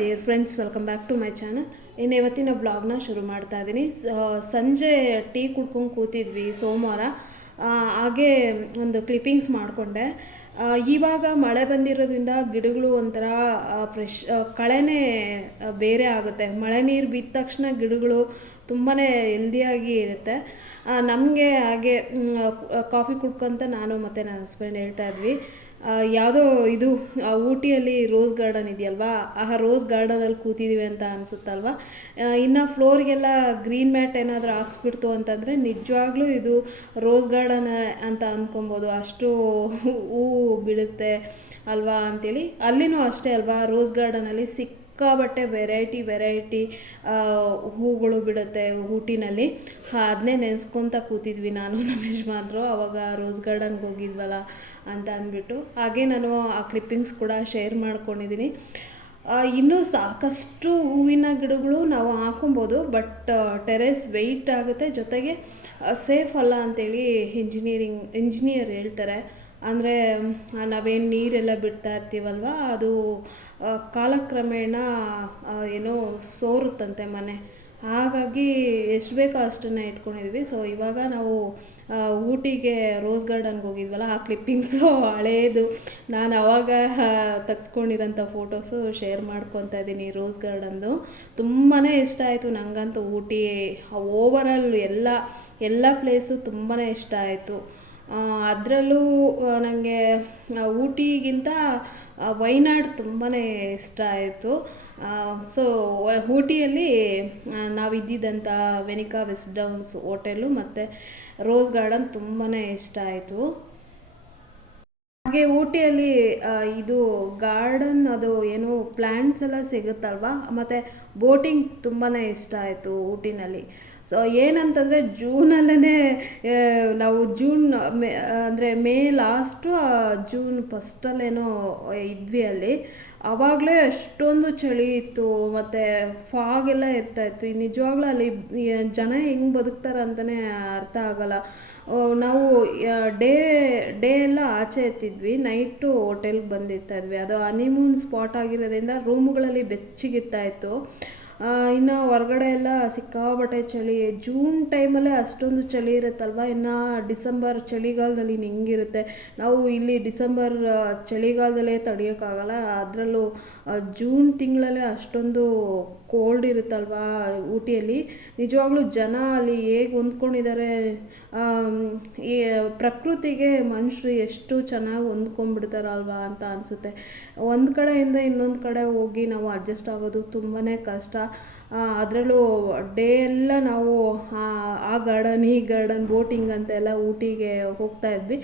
Dear friends welcome back to my channel ಇನ್ನು ಇವತ್ತಿನ ಬ್ಲಾಗ್ನ ಶುರು ಮಾಡ್ತಾ ಇದ್ದೀನಿ ಸಂಜೆ ಟೀ ಕುಡ್ಕೊಂಡು ಕೂತಿದ್ವಿ ಸೋಮವಾರ. ಹಾಗೆ ಒಂದು ಕ್ಲಿಪ್ಪಿಂಗ್ಸ್ ಮಾಡಿಕೊಂಡೆ. ಇವಾಗ ಮಳೆ ಬಂದಿರೋದ್ರಿಂದ ಗಿಡಗಳು ಒಂಥರ ಫ್ರೆಶ್ ಕಳೆನೇ ಬೇರೆ ಆಗುತ್ತೆ. ಮಳೆ ನೀರು ಬಿದ್ದ ತಕ್ಷಣ ಗಿಡಗಳು ತುಂಬಾ ಹೆಲ್ದಿಯಾಗಿ ಇರುತ್ತೆ. ನಮಗೆ ಹಾಗೆ ಕಾಫಿ ಕುಡ್ಕೊಂತ ನಾನು ಮತ್ತು ನನ್ನ ಹಸ್ಬೆಂಡ್ ಹೇಳ್ತಾ ಇದ್ವಿ. ಯಾವುದೋ ಇದು ಆ, ಊಟಿಯಲ್ಲಿ ರೋಸ್ ಗಾರ್ಡನ್ ಇದೆಯಲ್ವಾ? ಆ ರೋಸ್ ಗಾರ್ಡನಲ್ಲಿ ಕೂತಿದ್ದೀವಿ ಅಂತ ಅನಿಸುತ್ತಲ್ವಾ? ಇನ್ನು ಫ್ಲೋರ್ಗೆಲ್ಲ ಗ್ರೀನ್ ಮ್ಯಾಟ್ ಏನಾದರೂ ಹಾಕ್ಸ್ಬಿಡ್ತು ಅಂತಂದರೆ ನಿಜವಾಗ್ಲೂ ಇದು ರೋಸ್ ಗಾರ್ಡನ್ ಅಂತ ಅಂದ್ಕೊಬೋದು ಅಷ್ಟು ಹೂವು ಬಿಡುತ್ತೆ ಅಲ್ವಾ ಅಂತೇಳಿ. ಅಲ್ಲಿನೂ ಅಷ್ಟೇ ಅಲ್ವಾ? ರೋಸ್ ಗಾರ್ಡನಲ್ಲಿ ಸಿಕ್ಕಾಬಟ್ಟೆ ವೆರೈಟಿ ವೆರೈಟಿ ಹೂಗಳು ಬಿಡುತ್ತೆ ಊಟಿನಲ್ಲಿ. ಅದನ್ನೇ ನೆನೆಸ್ಕೊತ ಕೂತಿದ್ವಿ ನಾನು, ನಮ್ಮ ಯಜಮಾನ್ರು. ಅವಾಗ ರೋಸ್ ಗಾರ್ಡನ್ಗೆ ಹೋಗಿದ್ವಲ್ಲ ಅಂತ ಅಂದ್ಬಿಟ್ಟು. ಹಾಗೆ ನಾನು ಆ ಕ್ಲಿಪ್ಪಿಂಗ್ಸ್ ಕೂಡ ಶೇರ್ ಮಾಡ್ಕೊಂಡಿದ್ದೀನಿ ಇನ್ನೂ ಸಾಕಷ್ಟು ಹೂವಿನ ಗಿಡಗಳು ನಾವು ಹಾಕೊಬೋದು ಬಟ್ ಟೆರೆಸ್ ವೆಯ್ಟ್ ಆಗುತ್ತೆ. ಜೊತೆಗೆ ಸೇಫ್ ಅಲ್ಲ ಅಂತೇಳಿ ಇಂಜಿನಿಯರಿಂಗ್ ಇಂಜಿನಿಯರ್ ಹೇಳ್ತಾರೆ. ಅಂದರೆ ನಾವೇನು ನೀರೆಲ್ಲ ಬಿಡ್ತಾ ಇರ್ತೀವಲ್ವ, ಅದು ಕಾಲಕ್ರಮೇಣ ಏನೋ ಸೋರುತ್ತಂತೆ ಮನೆ. ಹಾಗಾಗಿ ಎಷ್ಟು ಬೇಕೋ ಅಷ್ಟನ್ನು ಇಟ್ಕೊಂಡಿದ್ವಿ. ಸೊ ಇವಾಗ ನಾವು ಊಟಿಗೆ ರೋಸ್ ಗಾರ್ಡನ್ಗೆ ಹೋಗಿದ್ವಲ್ಲ, ಆ ಕ್ಲಿಪ್ಪಿಂಗ್ಸು ಹಳೇದು. ನಾನು ಅವಾಗ ತೆಗ್ಸ್ಕೊಂಡಿರೋಂಥ ಫೋಟೋಸು ಶೇರ್ ಮಾಡ್ಕೊತಾ ಇದ್ದೀನಿ ರೋಸ್ ಗಾರ್ಡನ್ದು ತುಂಬಾ ಇಷ್ಟ ಆಯಿತು ನನಗಂತೂ ಊಟಿ ಓವರಾಲ್ ಎಲ್ಲ ಎಲ್ಲ ಪ್ಲೇಸು ತುಂಬಾ ಇಷ್ಟ ಆಯಿತು. ಅದರಲ್ಲೂ ನನಗೆ ಊಟಿಗಿಂತ ವೈನಾಡ್ ತುಂಬಾ ಇಷ್ಟ ಆಯಿತು. ಸೊ ಊಟಿಯಲ್ಲಿ ನಾವು ಇದ್ದಿದ್ದಂಥ ವೆನಿಕಾ ವೆಸ್ಟ್ ಡೌನ್ಸ್ ಹೋಟೆಲು ಮತ್ತು ರೋಸ್ ಗಾರ್ಡನ್ ತುಂಬಾ ಇಷ್ಟ ಆಯಿತು. ಹಾಗೆ ಊಟಿಯಲ್ಲಿ ಇದು ಗಾರ್ಡನ್, ಅದು ಏನು ಪ್ಲ್ಯಾಂಟ್ಸ್ ಎಲ್ಲ ಸಿಗುತ್ತಲ್ವಾ? ಮತ್ತು ಬೋಟಿಂಗ್ ತುಂಬಾ ಇಷ್ಟ ಆಯಿತು ಊಟಿನಲ್ಲಿ. ಸೊ ಏನಂತಂದರೆ ಜೂನಲ್ಲೇ ನಾವು ಜೂನ್ ಮೇ ಅಂದರೆ ಮೇ ಲಾಸ್ಟು ಜೂನ್ ಫಸ್ಟಲ್ಲೇನೋ ಇದ್ವಿ ಅಲ್ಲಿ. ಆವಾಗಲೇ ಅಷ್ಟೊಂದು ಚಳಿ ಇತ್ತು ಮತ್ತು ಫಾಗ್ ಎಲ್ಲ ಇರ್ತಾಯಿತ್ತು ನಿಜವಾಗ್ಲೂ ಅಲ್ಲಿ ಜನ ಹೆಂಗೆ ಬದುಕ್ತಾರೆ ಅಂತಲೇ ಅರ್ಥ ಆಗಲ್ಲ. ನಾವು ಡೇ ಡೇ ಎಲ್ಲ ಆಚೆ ಇರ್ತಿದ್ವಿ ನೈಟು ಹೋಟೆಲ್ಗೆ ಬಂದಿರ್ತಾ ಇದ್ವಿ. ಅದು ಹನಿಮೂನ್ ಸ್ಪಾಟ್ ಆಗಿರೋದ್ರಿಂದ ರೂಮ್ಗಳಲ್ಲಿ ಬೆಚ್ಚಗಿರ್ತಾ ಇತ್ತು. ಆ, ಇನ್ನು ಹೊರಗಡೆ ಎಲ್ಲ ಸಿಕ್ಕಾಬಟ್ಟೆ ಚಳಿ. ಜೂನ್ ಟೈಮಲ್ಲೇ ಅಷ್ಟೊಂದು ಚಳಿ ಇರುತ್ತಲ್ವ? ಇನ್ನು ಡಿಸೆಂಬರ್ ಚಳಿಗಾಲದಲ್ಲಿ ಇನ್ನು ಹೆಂಗಿರುತ್ತೆ. ನಾವು ಇಲ್ಲಿ ಡಿಸೆಂಬರ್ ಚಳಿಗಾಲದಲ್ಲೇ ತಡೆಯೋಕ್ಕಾಗಲ್ಲ. ಅದರಲ್ಲೂ ಜೂನ್ ತಿಂಗಳಲ್ಲೇ ಅಷ್ಟೊಂದು ಕೋಲ್ಡ್ ಇರುತ್ತಲ್ವಾ ಊಟಿಯಲ್ಲಿ? ನಿಜವಾಗ್ಲೂ ಜನ ಅಲ್ಲಿ ಹೇಗೆ ಹೊಂದ್ಕೊಂಡಿದ್ದಾರೆ? ಈ ಪ್ರಕೃತಿಗೆ ಮನುಷ್ಯರು ಎಷ್ಟು ಚೆನ್ನಾಗಿ ಹೊಂದ್ಕೊಂಡ್ಬಿಡ್ತಾರಲ್ವಾ ಅಂತ ಅನಿಸುತ್ತೆ. ಒಂದು ಕಡೆಯಿಂದ ಇನ್ನೊಂದು ಕಡೆ ಹೋಗಿ ನಾವು ಅಡ್ಜಸ್ಟ್ ಆಗೋದು ತುಂಬಾ ಕಷ್ಟ. ಅದರಲ್ಲೂ ಡೇ ಎಲ್ಲ ನಾವು, ಆ ಗಾರ್ಡನ್ ಈ ಗಾರ್ಡನ್ ಬೋಟಿಂಗ್ ಅಂತೆಲ್ಲ ಊಟಿಗೆ ಹೋಗ್ತಾ ಇದ್ವಿ.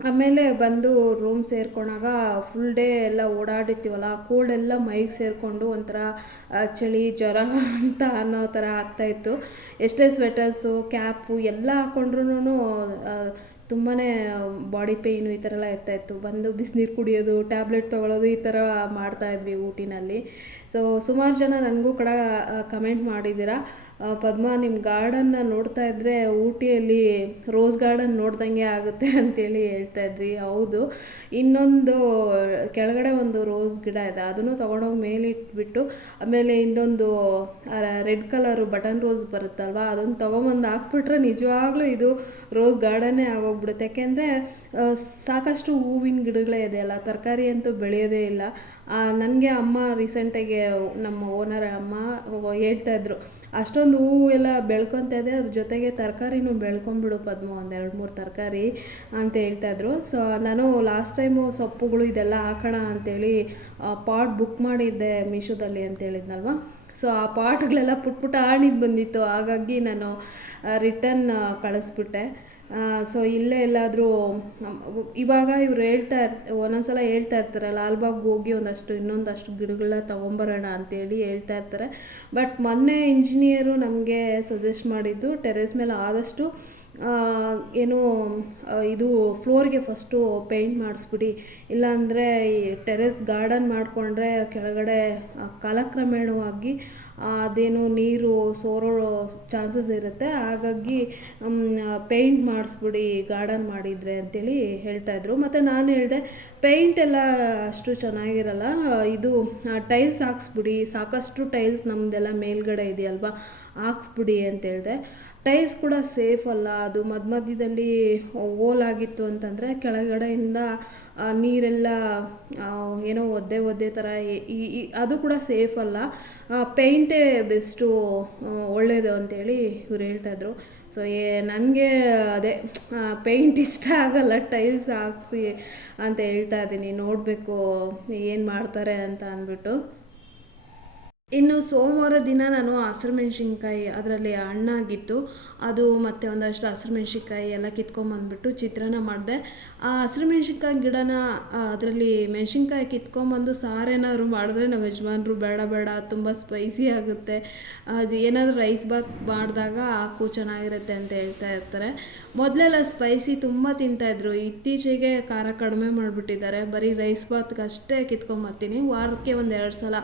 ಆಮೇಲೆ ಬಂದು ರೂಮ್ ಸೇರ್ಕೊಂಡಾಗ ಫುಲ್ ಡೇ ಎಲ್ಲ ಓಡಾಡಿರ್ತೀವಲ್ಲ ಆ ಕೋಲ್ಡ್ ಎಲ್ಲ ಮೈಗೆ ಸೇರಿಕೊಂಡು ಒಂಥರ ಚಳಿ, ಜ್ವರ ಅಂತ ಅನ್ನೋ ಥರ ಆಗ್ತಾಯಿತ್ತು ಎಷ್ಟೇ ಸ್ವೆಟರ್ಸು ಕ್ಯಾಪು ಎಲ್ಲ ಹಾಕ್ಕೊಂಡ್ರೂ ತುಂಬಾ ಬಾಡಿ ಪೇಯ್ನು ಈ ಥರ ಎಲ್ಲ ಇರ್ತಾಯಿತ್ತು ಬಂದು ಬಿಸಿನೀರು ಕುಡಿಯೋದು ಟ್ಯಾಬ್ಲೆಟ್ ತೊಗೊಳೋದು ಈ ಥರ ಮಾಡ್ತಾಯಿದ್ವಿ ಊಟಿನಲ್ಲಿ. ಸೊ ಸುಮಾರು ಜನ ನನಗೂ ಕೂಡ ಕಮೆಂಟ್ ಮಾಡಿದ್ದೀರಾ. ಪದ್ಮ ನಿಮ್ಮ ಗಾರ್ಡನ್ನ ನೋಡ್ತಾ ಇದ್ದರೆ ಊಟಿಯಲ್ಲಿ ರೋಸ್ ಗಾರ್ಡನ್ ನೋಡ್ದಂಗೆ ಆಗುತ್ತೆ ಅಂತೇಳಿ ಹೇಳ್ತಾ ಇದ್ರಿ. ಹೌದು. ಇನ್ನೊಂದು, ಕೆಳಗಡೆ ಒಂದು ರೋಸ್ ಗಿಡ ಇದೆ. ಅದನ್ನು ತೊಗೊಂಡೋಗಿ ಮೇಲಿಟ್ಬಿಟ್ಟು, ಆಮೇಲೆ ಇನ್ನೊಂದು ರೆಡ್ ಕಲರ್ ಬಟನ್ ರೋಸ್ ಬರುತ್ತಲ್ವ, ಅದನ್ನು ತೊಗೊಂಬಂದು ಹಾಕ್ಬಿಟ್ರೆ ನಿಜವಾಗ್ಲೂ ಇದು ರೋಸ್ ಗಾರ್ಡನ್ನೇ ಆಗೋಗ್ಬಿಡುತ್ತೆ. ಯಾಕೆಂದರೆ ಸಾಕಷ್ಟು ಹೂವಿನ ಗಿಡಗಳೇ ಇದೆ ಅಲ್ಲ, ತರಕಾರಿ ಅಂತೂ ಬೆಳೆಯೋದೇ ಇಲ್ಲ. ನನಗೆ ಅಮ್ಮ ರೀಸೆಂಟಾಗಿ ನಮ್ಮ ಓನರ್ ಅಮ್ಮ ಹೇಳ್ತಾ ಇದ್ರು ಅಷ್ಟೊಂದು ಹೂವು ಎಲ್ಲ ಬೆಳ್ಕೊತಾ ಇದೆ. ಅದ್ರ ಜೊತೆಗೆ ತರಕಾರಿನೂ ಬೆಳ್ಕೊಂಬಿಡು ಪದ್ಮ ಎರಡು ಮೂರು ತರಕಾರಿ ಅಂತ ಹೇಳ್ತಾ ಇದ್ರು. ಸೊ ನಾನು ಲಾಸ್ಟ್ ಟೈಮು ಸೊಪ್ಪುಗಳು ಇದೆಲ್ಲ ಹಾಕೋಣ ಅಂತೇಳಿ ಪಾಟ್ ಬುಕ್ ಮಾಡಿದ್ದೆ ಮೀಶೋದಲ್ಲಿ ಅಂತ ಹೇಳಿದ್ನಲ್ವ? ಸೊ ಆ ಪಾಟ್ಗಳೆಲ್ಲ ಪುಟ್ ಪುಟ್ಟ ಆಣಿದ್ದು ಬಂದಿತ್ತು. ಹಾಗಾಗಿ ನಾನು ರಿಟರ್ನ್ ಕಳಿಸ್ಬಿಟ್ಟೆ. ಸೊ ಇಲ್ಲೇ ಎಲ್ಲಾದರೂ ಇವಾಗ ಇವ್ರು ಹೇಳ್ತಾ ಇರ್, ಒಂದೊಂದ್ಸಲ ಹೇಳ್ತಾ ಇರ್ತಾರೆ, ಲಾಲ್ಬಾಗ್ ಹೋಗಿ ಒಂದಷ್ಟು, ಇನ್ನೊಂದಷ್ಟು ಗಿಡಗಳನ್ನ ತೊಗೊಂಬರೋಣ ಅಂತೇಳಿ ಹೇಳ್ತಾ ಇರ್ತಾರೆ. ಬಟ್ ಮೊನ್ನೆ ಇಂಜಿನಿಯರು ನಮಗೆ ಸಜೆಸ್ಟ್ ಮಾಡಿದ್ದು ಟೆರೆಸ್ ಮೇಲೆ ಆದಷ್ಟು ಏನು ಇದು ಫ್ಲೋರ್ಗೆ ಫಸ್ಟು ಪೇಂಟ್ ಮಾಡಿಸ್ಬಿಡಿ. ಇಲ್ಲಾಂದರೆ ಈ ಟೆರೆಸ್ ಗಾರ್ಡನ್ ಮಾಡಿಕೊಂಡ್ರೆ ಕೆಳಗಡೆ ಕಾಲಕ್ರಮೇಣವಾಗಿ ಅದೇನು ನೀರು ಸೋರೋ ಚಾನ್ಸಸ್ ಇರುತ್ತೆ. ಹಾಗಾಗಿ ಪೇಂಟ್ ಮಾಡಿಸ್ಬಿಡಿ, ಗಾರ್ಡನ್ ಮಾಡಿದರೆ ಅಂತೇಳಿ ಹೇಳ್ತಾಯಿದ್ರು ಮತ್ತು ನಾನು ಹೇಳಿದೆ ಪೇಂಟ್ ಎಲ್ಲ ಅಷ್ಟು ಚೆನ್ನಾಗಿರಲ್ಲ. ಇದು ಟೈಲ್ಸ್ ಹಾಕ್ಸ್ಬಿಡಿ. ಸಾಕಷ್ಟು ಟೈಲ್ಸ್ ನಮ್ಮದೆಲ್ಲ ಮೇಲ್ಗಡೆ ಇದೆಯಲ್ವಾ? ಹಾಕ್ಸ್ಬಿಡಿ ಅಂತ ಹೇಳಿದೆ. ಟೈಲ್ಸ್ ಕೂಡ ಸೇಫ್ ಅಲ್ಲ. ಅದು ಮಧ್ಯ ಮಧ್ಯದಲ್ಲಿ ಓಲಾಗಿತ್ತು ಅಂತಂದರೆ, ಕೆಳಗಡೆಯಿಂದ ನೀರೆಲ್ಲ ಏನೋ ಒದ್ದೆ ಒದ್ದೆ ಥರ ಈ- ಅದು ಕೂಡ ಸೇಫ್ ಅಲ್ಲ. ಪೇಂಟೇ ಬೆಸ್ಟು ಒಳ್ಳೆಯದು ಅಂತೇಳಿ ಇವ್ರು ಹೇಳ್ತಾಯಿದ್ರು ಸೊ ಏ, ನನಗೆ ಅದೇ ಪೇಂಟ್ ಇಷ್ಟ ಆಗಲ್ಲ ಟೈಲ್ಸ್ ಹಾಕ್ಸಿ ಅಂತ ಹೇಳ್ತಾ ಇದ್ದೀನಿ. ನೋಡಬೇಕು ಏನು ಮಾಡ್ತಾರೆ ಅಂತ ಅಂದ್ಬಿಟ್ಟು. ಇನ್ನು ಸೋಮವಾರ ದಿನ ನಾನು ಹಸಿರು ಮೆಣಸಿನ್ಕಾಯಿ ಅದರಲ್ಲಿ ಹಣ್ಣಾಗಿತ್ತು. ಅದು ಮತ್ತೆ ಒಂದಷ್ಟು ಹಸಿರು ಮೆಣಸಿನ್ಕಾಯಿ ಎಲ್ಲ ಕಿತ್ಕೊಂಬಂದ್ಬಿಟ್ಟು ಚಿತ್ರಾನ್ನ ಮಾಡಿದೆ. ಆ ಹಸಿರು ಮೆಣಸಿನ್ಕಾಯಿ ಗಿಡನ ಅದರಲ್ಲಿ ಮೆಣಸಿನ್ಕಾಯಿ ಕಿತ್ಕೊಂಬಂದು ಸಾರೇನಾದ್ರು ಮಾಡಿದ್ರೆ ನಮ್ಮ ಯಜಮಾನ್ರು ಬೇಡ ಬೇಡ, ತುಂಬ ಸ್ಪೈಸಿ ಆಗುತ್ತೆ. ಅದು ಏನಾದರೂ ರೈಸ್ ಬಾತ್ ಮಾಡಿದಾಗ ಹಾಕು ಚೆನ್ನಾಗಿರುತ್ತೆ ಅಂತ ಹೇಳ್ತಾ ಇರ್ತಾರೆ. ಮೊದಲೆಲ್ಲ ಸ್ಪೈಸಿ ತುಂಬ ತಿಂತಾಯಿದ್ರು. ಇತ್ತೀಚೆಗೆ ಖಾರ ಕಡಿಮೆ ಮಾಡಿಬಿಟ್ಟಿದ್ದಾರೆ. ಬರೀ ರೈಸ್ ಬಾತ್ಗೆ ಅಷ್ಟೇ ಕಿತ್ಕೊಂಬರ್ತೀನಿ. ವಾರಕ್ಕೆ ಒಂದು ಎರಡು ಸಲ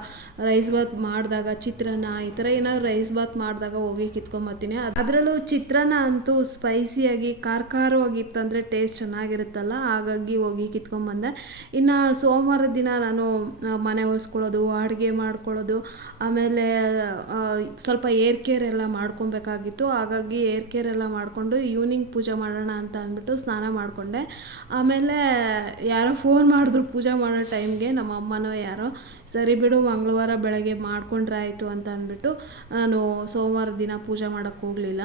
ರೈಸ್ ಬಾತ್ ಮಾಡಿದಾಗ ಚಿತ್ರಾನ್ನ, ಈ ಥರ ಏನಾದ್ರು ರೈಸ್ ಬಾತ್ ಮಾಡಿದಾಗ ಹೋಗಿ ಕಿತ್ಕೊಂಬರ್ತೀನಿ. ಅದರಲ್ಲೂ ಚಿತ್ರಾನ್ನ ಅಂತೂ ಸ್ಪೈಸಿಯಾಗಿ ಖಾರ ಖಾರವಾಗಿತ್ತಂದರೆ ಟೇಸ್ಟ್ ಚೆನ್ನಾಗಿರುತ್ತಲ್ಲ, ಹಾಗಾಗಿ ಹೋಗಿ ಕಿತ್ಕೊಂಬಂದೆ. ಇನ್ನು ಸೋಮವಾರ ದಿನ ನಾನು ಮನೆ ಒರೆಸ್ಕೊಳ್ಳೋದು, ಅಡುಗೆ ಮಾಡ್ಕೊಳ್ಳೋದು, ಆಮೇಲೆ ಸ್ವಲ್ಪ ಏರ್ ಕೇರ್ ಎಲ್ಲ ಮಾಡ್ಕೊಬೇಕಾಗಿತ್ತು. ಹಾಗಾಗಿ ಏರ್ ಕೇರ್ ಎಲ್ಲ ಮಾಡಿಕೊಂಡು ಈವ್ನಿಂಗ್ ಪೂಜೆ ಮಾಡೋಣ ಅಂತ ಅಂದ್ಬಿಟ್ಟು ಸ್ನಾನ ಮಾಡಿಕೊಂಡೆ. ಆಮೇಲೆ ಯಾರೋ ಫೋನ್ ಮಾಡಿದ್ರು ಪೂಜೆ ಮಾಡೋ ಟೈಮ್ಗೆ, ನಮ್ಮ ಅಮ್ಮನೋ ಯಾರೋ, ಸರಿ ಬಿಡು, ಮಂಗಳವಾರ ಬೆಳಗ್ಗೆ ಮಾಡಿಕೊಂಡ್ರೆ ಆಯಿತು ಅಂತ ಅಂದ್ಬಿಟ್ಟು, ನಾನು ಸೋಮವಾರ ದಿನ ಪೂಜೆ ಮಾಡೋಕ್ಕೆ ಹೋಗಲಿಲ್ಲ.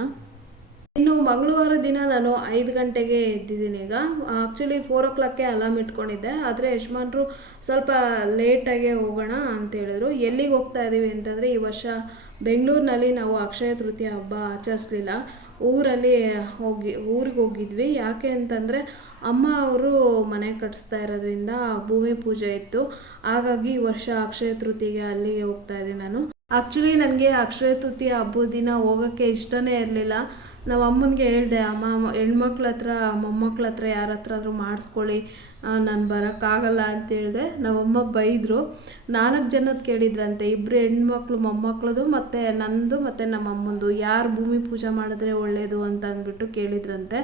ಇನ್ನು ಮಂಗಳವಾರ ದಿನ ನಾನು ಐದು ಗಂಟೆಗೆ ಎದ್ದಿದ್ದೀನಿ ಈಗ. ಆ್ಯಕ್ಚುಲಿ ಫೋರ್ ಓ ಕ್ಲಾಕ್ಗೆ ಅಲಾರ್ಮ್ ಇಟ್ಕೊಂಡಿದ್ದೆ. ಆದರೆ ಯಜಮಾನ್ರು ಸ್ವಲ್ಪ ಲೇಟಾಗೆ ಹೋಗೋಣ ಅಂತ ಹೇಳಿದ್ರು. ಎಲ್ಲಿಗೆ ಹೋಗ್ತಾ ಇದ್ದೀವಿ ಅಂತಂದರೆ, ಈ ವರ್ಷ ಬೆಂಗಳೂರಿನಲ್ಲಿ ನಾವು ಅಕ್ಷಯ ತೃತೀಯ ಹಬ್ಬ ಆಚರಿಸ್ಲಿಲ್ಲ. ಊರಲ್ಲಿ ಹೋಗಿ, ಊರಿಗೆ ಹೋಗಿದ್ವಿ. ಯಾಕೆ ಅಂತಂದರೆ ಅಮ್ಮ ಅವರು ಮನೆ ಕಟ್ಟಿಸ್ತಾ ಇರೋದ್ರಿಂದ ಭೂಮಿ ಪೂಜೆ ಇತ್ತು. ಹಾಗಾಗಿ ಈ ವರ್ಷ ಅಕ್ಷಯ ತೃತಿಗೆ ಅಲ್ಲಿಗೆ ಹೋಗ್ತಾ ಇದ್ದೆ ನಾನು. ಆ್ಯಕ್ಚುಲಿ ನನಗೆ ಅಕ್ಷಯ ತೃತೀಯ ಹಬ್ಬದ ದಿನ ಹೋಗೋಕ್ಕೆ ಇಷ್ಟನೇ ಇರಲಿಲ್ಲ. ನಾವು ಅಮ್ಮನಿಗೆ ಹೇಳಿದೆ, ಅಮ್ಮ ಹೆಣ್ಮಕ್ಳ ಹತ್ರ ಮೊಮ್ಮಕ್ಳ ಹತ್ರ ಯಾರ ಹತ್ರ ಆದರೂ ಮಾಡಿಸ್ಕೊಳ್ಳಿ. ನಾನು ಬರೋಕ್ಕಾಗಲ್ಲ ಅಂತೇಳಿದೆ ನಮ್ಮಮ್ಮ ಬೈದರು ನಾಲ್ಕು ಜನದ ಕೇಳಿದ್ರಂತೆ. ಇಬ್ಬರು ಹೆಣ್ಮಕ್ಳು, ಮೊಮ್ಮಕ್ಳದು ಮತ್ತು ನಂದು ಮತ್ತು ನಮ್ಮಮ್ಮಂದು. ಯಾರು ಭೂಮಿ ಪೂಜೆ ಮಾಡಿದ್ರೆ ಒಳ್ಳೆಯದು ಅಂತ ಅಂದ್ಬಿಟ್ಟು ಕೇಳಿದ್ರಂತೆ.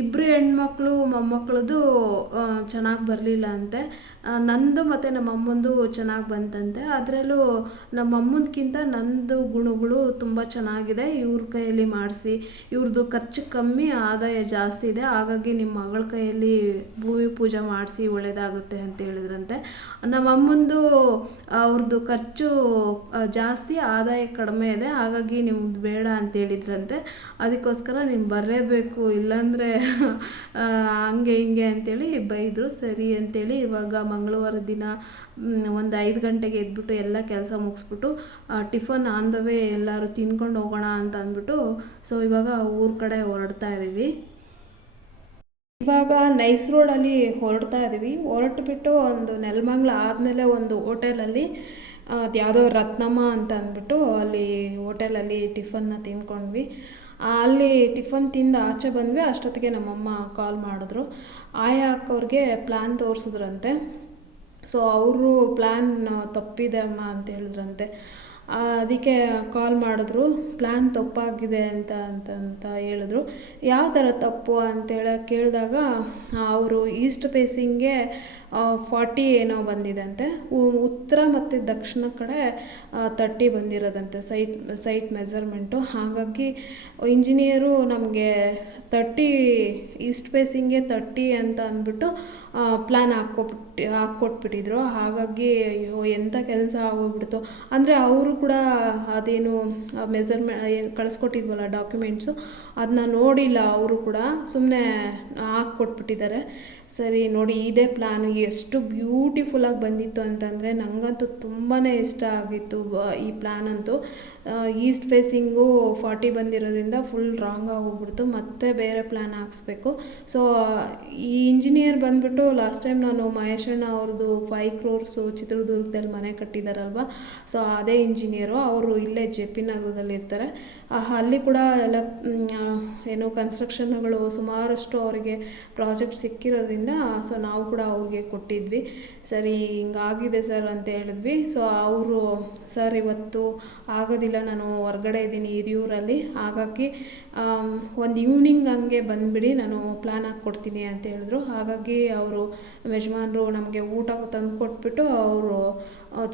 ಇಬ್ಬರು ಹೆಣ್ಮಕ್ಳು, ಮೊಮ್ಮಕ್ಳದು ಚೆನ್ನಾಗಿ ಬರಲಿಲ್ಲ ಅಂತೆ. ನಂದು ಮತ್ತು ನಮ್ಮಮ್ಮಂದು ಚೆನ್ನಾಗಿ ಬಂತಂತೆ. ಅದರಲ್ಲೂ ನಮ್ಮಮ್ಮಂದಕ್ಕಿಂತ ನಂದು ಗುಣಗಳು ತುಂಬ ಚೆನ್ನಾಗಿದೆ. ಇವ್ರ ಕೈಯಲ್ಲಿ ಮಾಡಿಸಿ ಇವ್ರದ್ದು ಖರ್ಚು ಕಮ್ಮಿ, ಆದಾಯ ಜಾಸ್ತಿ ಇದೆ. ಹಾಗಾಗಿ ನಿಮ್ಮ ಮಗಳ ಕೈಯಲ್ಲಿ ಭೂಮಿ ಪೂಜೆ ಮಾಡಿಸಿ ಒಳ್ಳೆಯದಾಗುತ್ತೆ ಅಂತ ಹೇಳಿದ್ರಂತೆ. ನಮ್ಮ ಅಮ್ಮಂದು ಅವ್ರದ್ದು ಖರ್ಚು ಜಾಸ್ತಿ, ಆದಾಯ ಕಡಿಮೆ ಇದೆ. ಹಾಗಾಗಿ ನಿಮ್ದು ಬೇಡ ಅಂತ ಹೇಳಿದ್ರಂತೆ. ಅದಕ್ಕೋಸ್ಕರ ನೀನು ಬರಲೇಬೇಕು, ಇಲ್ಲಾಂದರೆ ಹಂಗೆ ಹಿಂಗೆ ಅಂತೇಳಿ ಬೈದರು. ಸರಿ ಅಂತೇಳಿ ಇವಾಗ ಮಂಗಳವಾರ ದಿನ ಒಂದು ಐದು ಗಂಟೆಗೆ ಎದ್ಬಿಟ್ಟು ಎಲ್ಲ ಕೆಲಸ ಮುಗಿಸ್ಬಿಟ್ಟು ಟಿಫನ್ ಆನ್ ದ ವೇ ಎಲ್ಲರೂ ತಿನ್ಕೊಂಡು ಹೋಗೋಣ ಅಂತ ಅಂದ್ಬಿಟ್ಟು, ಸೊ ಇವಾಗ ಊರ ಕಡೆ ಹೊರಡ್ತಾ ಇದ್ದೀವಿ ಇವಾಗ ನೈಸ್ ರೋಡಲ್ಲಿ ಹೊರಡ್ತಾ ಇದ್ದೀವಿ ಹೊರಟುಬಿಟ್ಟು ಒಂದು ನೆಲಮಂಗ್ಲ ಆದಮೇಲೆ ಒಂದು ಹೋಟೆಲಲ್ಲಿ ಅದು ಯಾವುದೋ ರತ್ನಮ್ಮ ಅಂತ ಅಂದ್ಬಿಟ್ಟು ಅಲ್ಲಿ ಹೋಟೆಲಲ್ಲಿ ಟಿಫನ್ನ ತಿಂದ್ಕೊಂಡ್ವಿ. ಅಲ್ಲಿ ಟಿಫನ್ ತಿಂದು ಆಚೆ ಬಂದ್ವಿ. ಅಷ್ಟೊತ್ತಿಗೆ ನಮ್ಮಮ್ಮ ಕಾಲ್ ಮಾಡಿದ್ರು. ಆಯಾ ಅಕ್ಕವ್ರಿಗೆ ಪ್ಲ್ಯಾನ್ ತೋರಿಸಿದ್ರಂತೆ. ಸೊ, ಅವರು ಪ್ಲ್ಯಾನ್ ತಪ್ಪಿದೆ ಅಮ್ಮ ಅಂತ ಹೇಳಿದ್ರಂತೆ. ಅದಕ್ಕೆ ಕಾಲ್ ಮಾಡಿದ್ರು. ಪ್ಲ್ಯಾನ್ ತಪ್ಪಾಗಿದೆ ಅಂತ ಅಂತ ಹೇಳಿದ್ರು. ಯಾವ ಥರ ತಪ್ಪು ಅಂತೇಳಿ ಕೇಳಿದಾಗ ಅವರು ಈಸ್ಟ್ ಫೇಸಿಂಗ್ಗೆ ಫಾರ್ಟಿ ಏನೋ ಬಂದಿದಂತೆ. ಉತ್ತರ ಮತ್ತು ದಕ್ಷಿಣ ಕಡೆ ತರ್ಟಿ ಬಂದಿರೋದಂತೆ ಸೈಟ್ ಸೈಟ್ ಮೆಜರ್ಮೆಂಟು ಹಾಗಾಗಿ ಇಂಜಿನಿಯರು ನಮಗೆ ತರ್ಟಿ ಈಸ್ಟ್ ಫೇಸಿಂಗ್ಗೆ ತರ್ಟಿ ಅಂತ ಅಂದ್ಬಿಟ್ಟು ಪ್ಲ್ಯಾನ್ ಹಾಕ್ಕೊಬಿಟ್ಟು ಹಾಕ್ಕೊಟ್ಬಿಟ್ಟಿದ್ರು ಹಾಗಾಗಿ, ಅಯ್ಯೋ ಎಂಥ ಕೆಲಸ ಆಗೋಗ್ಬಿಡ್ತು. ಅಂದರೆ ಅವರು ಕೂಡ ಅದೇನು ಮೆಸರ್ಮೆ ಏನು ಕಳಿಸ್ಕೊಟ್ಟಿದ್ವಲ್ಲ ಡಾಕ್ಯುಮೆಂಟ್ಸು ಅದನ್ನ ನೋಡಿಲ್ಲ ಅವರು ಕೂಡ. ಸುಮ್ಮನೆ ಹಾಕ್ಕೊಟ್ಬಿಟ್ಟಿದ್ದಾರೆ. ಸರಿ, ನೋಡಿ ಇದೇ ಪ್ಲ್ಯಾನು ಎಷ್ಟು ಬ್ಯೂಟಿಫುಲ್ಲಾಗಿ ಬಂದಿತ್ತು ಅಂತಂದರೆ ನನಗಂತೂ ತುಂಬಾ ಇಷ್ಟ ಆಗಿತ್ತು ಈ ಪ್ಲ್ಯಾನ್ ಅಂತೂ. ಈಸ್ಟ್ ಫೇಸಿಂಗು ಫಾರ್ಟಿ ಬಂದಿರೋದ್ರಿಂದ ಫುಲ್ ರಾಂಗ್ ಆಗೋಗ್ಬಿಡ್ತು. ಮತ್ತೆ ಬೇರೆ ಪ್ಲ್ಯಾನ್ ಹಾಕ್ಸ್ಬೇಕು. ಸೊ ಈ ಇಂಜಿನಿಯರ್ ಬಂದ್ಬಿಟ್ಟು ಲಾಸ್ಟ್ ಟೈಮ್ ನಾನು ಮಹೇಶಣ್ಣ ಅವ್ರದ್ದು ಫೈವ್ ಕ್ರೋರ್ಸು ಚಿತ್ರದುರ್ಗದಲ್ಲಿ ಮನೆ ಕಟ್ಟಿದಾರಲ್ವ? ಸೊ ಅದೇ ಇಂಜಿನಿಯರು ಅವರು ಇಲ್ಲೇ ಜೆ ಪಿ ನಗರದಲ್ಲಿ ಇರ್ತಾರೆ. ಅಲ್ಲಿ ಕೂಡ ಎಲ್ಲ ಏನು ಕನ್ಸ್ಟ್ರಕ್ಷನ್ಗಳು ಸುಮಾರಷ್ಟು ಅವರಿಗೆ ಪ್ರಾಜೆಕ್ಟ್ ಸಿಕ್ಕಿರೋದ್ರಿಂದ ಸೊ ನಾವು ಕೂಡ ಅವ್ರಿಗೆ ಕೊಟ್ಟಿದ್ವಿ. ಸರಿ, ಹಿಂಗಾಗಿದೆ ಸರ್ ಅಂತ ಹೇಳಿದ್ವಿ. ಸೊ ಅವರು, ಸರ್, ಇವತ್ತು ಆಗೋದಿಲ್ಲ. ನಾನು ಹೊರಗಡೆ ಇದ್ದೀನಿ, ಹಿರಿಯೂರಲ್ಲಿ. ಹಾಗಾಗಿ ಒಂದು ಈವ್ನಿಂಗ್ ಹಂಗೆ ಬಂದುಬಿಡಿ. ನಾನು ಪ್ಲ್ಯಾನ್ ಹಾಕ್ಕೊಡ್ತೀನಿ ಅಂತ ಹೇಳಿದ್ರು. ಹಾಗಾಗಿ, ಅವರು ಯಜಮಾನರು ನಮಗೆ ಊಟ ತಂದು ಕೊಟ್ಬಿಟ್ಟು ಅವರು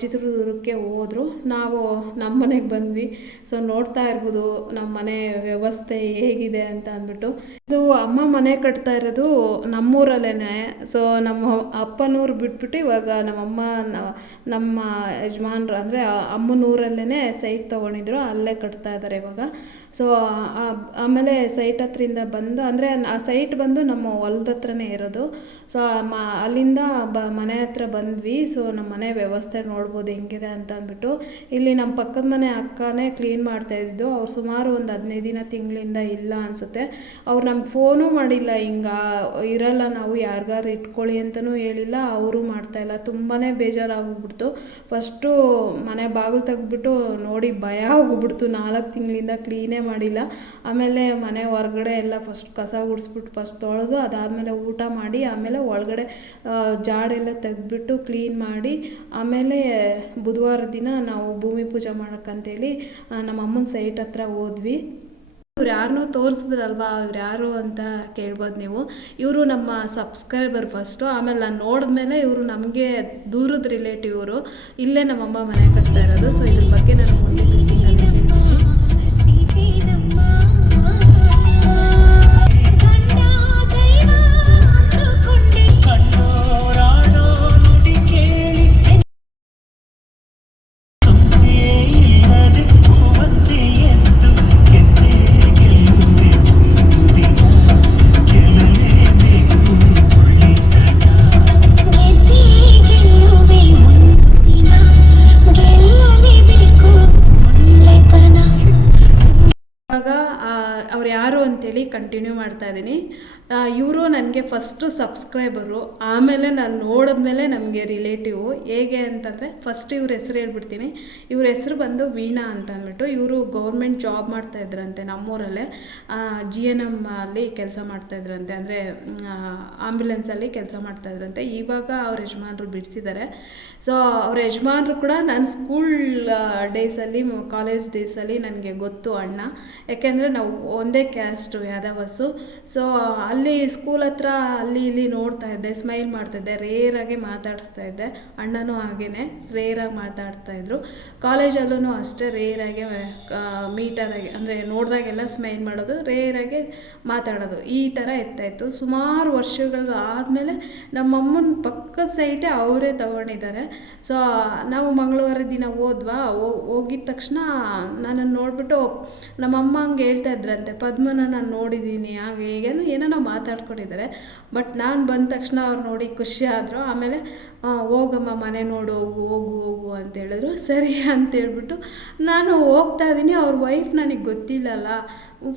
ಚಿತ್ರದುರ್ಗಕ್ಕೆ ಹೋದರು. ನಾವು ನಮ್ಮ ಮನೆಗೆ ಬಂದ್ವಿ. ಸೊ ನೋಡ್ತಾ ಇರ್ಬೋದು ನಮ್ಮ ಮನೆ ವ್ಯವಸ್ಥೆ ಹೇಗಿದೆ ಅಂತ ಅಂದ್ಬಿಟ್ಟು. ಇದು ಅಮ್ಮ ಮನೆ ಕಟ್ತಾ ಇರೋದು ನಮ್ಮೂರಲ್ಲೇ. ಸೊ ನಮ್ಮ ಅಪ್ಪನೂರು ಬಿಟ್ಬಿಟ್ಟು ಇವಾಗ ನಮ್ಮಮ್ಮ ನಮ್ಮ ಯಜಮಾನ್ರು ಅಂದರೆ ಅಮ್ಮನೂರಲ್ಲೇ ಸೈಟ್ ತೊಗೊಂಡಿದ್ರು, ಅಲ್ಲೇ ಕಟ್ತಾ ಇದ್ದಾರೆ ಇವಾಗ. ಸೊ ಆಮೇಲೆ ಸೈಟ್ ಹತ್ರಿಂದ ಬಂದು, ಅಂದರೆ ಆ ಸೈಟ್ ಬಂದು ನಮ್ಮ ಹೊಲ್ದ ಹತ್ರನೇ ಇರೋದು. ಸೊ ಅಲ್ಲಿಂದ ಬ, ಮನೆ ಹತ್ರ ಬಂದ್ವಿ. ಸೊ ನಮ್ಮ ಮನೆ ವ್ಯವಸ್ಥೆ ನೋಡ್ಬೋದು ಹೆಂಗಿದೆ ಅಂತ ಅಂದ್ಬಿಟ್ಟು. ಇಲ್ಲಿ ನಮ್ಮ ಪಕ್ಕದ ಮನೆ ಅಕ್ಕನೇ ಕ್ಲೀನ್ ಮಾಡ್ತಾ ಇದ್ದಿದ್ದು. ಅವ್ರು ಸುಮಾರು ಒಂದು ಹದಿನೈದು ದಿನ ತಿಂಗಳಿಂದ ಇಲ್ಲ ಅನಿಸುತ್ತೆ. ಅವ್ರು ನಮ್ಗೆ ಫೋನು ಮಾಡಿಲ್ಲ, ಹಿಂಗೆ, ಇರಲ್ಲ ನಾವು ಯಾರಿಗಾರು ಇಟ್ಕೊಳ್ಳಿ ಅಂತಲೂ ಹೇಳಿಲ್ಲ, ಅವರು ಮಾಡ್ತಾಯಿಲ್ಲ ತುಂಬಾ ಬೇಜಾರಾಗೋಗ್ಬಿಡ್ತು ಫಸ್ಟು ಮನೆ ಬಾಗಿಲು ತೆಗ್ದುಬಿಟ್ಟು ನೋಡಿ ಭಯ ಆಗೋಗ್ಬಿಡ್ತು ನಾಲ್ಕು ತಿಂಗಳಿಂದ ಕ್ಲೀನೇ ಮಾಡಿಲ್ಲ. ಆಮೇಲೆ ಮನೆ ಹೊರಗಡೆ ಎಲ್ಲ ಫಸ್ಟ್ ಕಸ ಗುಡಿಸ್ಬಿಟ್ಟು ಫಸ್ಟ್ ತೊಳೆದು, ಅದಾದಮೇಲೆ ಊಟ ಮಾಡಿ, ಆಮೇಲೆ ಒಳಗಡೆ ಜಾಡೆಲ್ಲ ತೆಗೆದ್ಬಿಟ್ಟು ಕ್ಲೀನ್ ಮಾಡಿ, ಆಮೇಲೆ ಬುಧವಾರ ದಿನ ನಾವು ಭೂಮಿ ಪೂಜೆ ಮಾಡೋಕ್ಕಂತೇಳಿ ನಮ್ಮ ಅಮ್ಮನ ಸೈಟ್ ಹತ್ರ ಹೋದ್ವಿ. ಇವ್ರು ಯಾರನ್ನೂ ತೋರಿಸಿದ್ರಲ್ವಾ ಇವ್ರು ಯಾರು ಅಂತ ಕೇಳ್ಬೋದು ನೀವು. ಇವರು ನಮ್ಮ ಸಬ್ಸ್ಕ್ರೈಬರ್ ಫಸ್ಟು ಆಮೇಲೆ ನಾನು ನೋಡಿದ್ಮೇಲೆ ಇವರು ನಮಗೆ ದೂರದ ರಿಲೇಟಿವ್ ಇವರು ಇಲ್ಲೇ ನಮ್ಮಮ್ಮ ಮನೆ ಕಟ್ತಾ ಇರೋದು. ಸೊ ಇದ್ರ ಬಗ್ಗೆ ನಾನು ಮುಂದೆ ಕಂಟಿನ್ಯೂ ಮಾಡ್ತಾ ಇದ್ದೀನಿ. ಇವರು ನನಗೆ ಫಸ್ಟು ಸಬ್ಸ್ಕ್ರೈಬರು ಆಮೇಲೆ ನಾನು ನೋಡಿದ್ಮೇಲೆ ನಮಗೆ ರಿಲೇಟಿವು ಹೇಗೆ ಅಂತಂದರೆ ಫಸ್ಟ್ ಇವ್ರ ಹೆಸರು ಹೇಳ್ಬಿಡ್ತೀನಿ. ಇವ್ರ ಹೆಸರು ಬಂದು ವೀಣಾ ಅಂತ ಅಂದ್ಬಿಟ್ಟು, ಇವರು ಗೌರ್ಮೆಂಟ್ ಜಾಬ್ ಮಾಡ್ತಾ ಇದ್ರಂತೆ ನಮ್ಮೂರಲ್ಲೇ. ಜಿ ಎನ್ ಎಂ ಅಲ್ಲಿ ಕೆಲಸ ಮಾಡ್ತಾ ಇದ್ರಂತೆ. ಅಂದರೆ ಆಂಬ್ಯುಲೆನ್ಸಲ್ಲಿ ಕೆಲಸ ಮಾಡ್ತಾ ಇದ್ರಂತೆ. ಇವಾಗ ಅವ್ರ ಯಜಮಾನರು ಬಿಡಿಸಿದ್ದಾರೆ ಸೊ ಅವ್ರ ಯಜಮಾನರು ಕೂಡ ನಾನು ಸ್ಕೂಲ್ ಡೇಸಲ್ಲಿ ಕಾಲೇಜ್ ಡೇಸಲ್ಲಿ ನನಗೆ ಗೊತ್ತು ಅಣ್ಣ. ಯಾಕೆಂದರೆ ನಾವು ಒಂದೇ ಕ್ಯಾಸ್ಟು ಯಾದವಸ್ಸು ಸೊ ಅಲ್ಲಿ ಸ್ಕೂಲ್ ಹತ್ರ ಅಲ್ಲಿ ಇಲ್ಲಿ ನೋಡ್ತಾ ಇದ್ದೆ ಸ್ಮೈಲ್ ರೇರ್ ರೇರಾಗಿ ಮಾತಾಡಿಸ್ತಾ ಇದ್ದೆ. ಅಣ್ಣನೂ ಹಾಗೇ ರೇರಾಗಿ ಮಾತಾಡ್ತಾ ಇದ್ರು. ಕಾಲೇಜಲ್ಲೂ ಅಷ್ಟೇ ರೇರಾಗಿ ಮೀಟ್ ಆದಾಗೆ, ಅಂದರೆ ನೋಡಿದಾಗೆಲ್ಲ ಸ್ಮೈಲ್ ಮಾಡೋದು ರೇರಾಗಿ ಮಾತಾಡೋದು. ಈ ಥರ ಇರ್ತಾಯಿತ್ತು ಸುಮಾರು ವರ್ಷಗಳು ಆದಮೇಲೆ ನಮ್ಮಮ್ಮನ ಪಕ್ಕದ ಸೈಟೇ ಅವರೇ ತಗೊಂಡಿದ್ದಾರೆ. ಸೊ ನಾವು ಮಂಗಳವಾರ ದಿನ ಹೋದ್ವಾ ಹೋಗಿದ ತಕ್ಷಣ ನನ್ನನ್ನು ನೋಡಿಬಿಟ್ಟು ನಮ್ಮಮ್ಮ ಹಂಗೆ ಹೇಳ್ತಾ ಇದ್ರಂತೆ, ಪದ್ಮನ ನಾನು ನೋಡಿದ್ದೀನಿ ಹಾಗೆ ಹೀಗೆ. ಏನೋ ಮಾತಾಡ್ಕೊಂಡಿದ್ದಾರೆ. ಬಟ್ ನಾನು ಬಂದ ತಕ್ಷಣ ಅವ್ರು ನೋಡಿ ಖುಷಿ ಆದರು. ಆಮೇಲೆ ಹೋಗಮ್ಮ, ಮನೆ ನೋಡು, ಹೋಗು ಹೋಗು ಹೋಗು ಅಂತ ಹೇಳಿದ್ರು. ಸರಿ ಅಂತ ಹೇಳ್ಬಿಟ್ಟು ನಾನು ಹೋಗ್ತಾ ಇದ್ದೀನಿ ಅವ್ರ ವೈಫ್ ನನಗೆ ಗೊತ್ತಿಲ್ಲಲ್ಲ.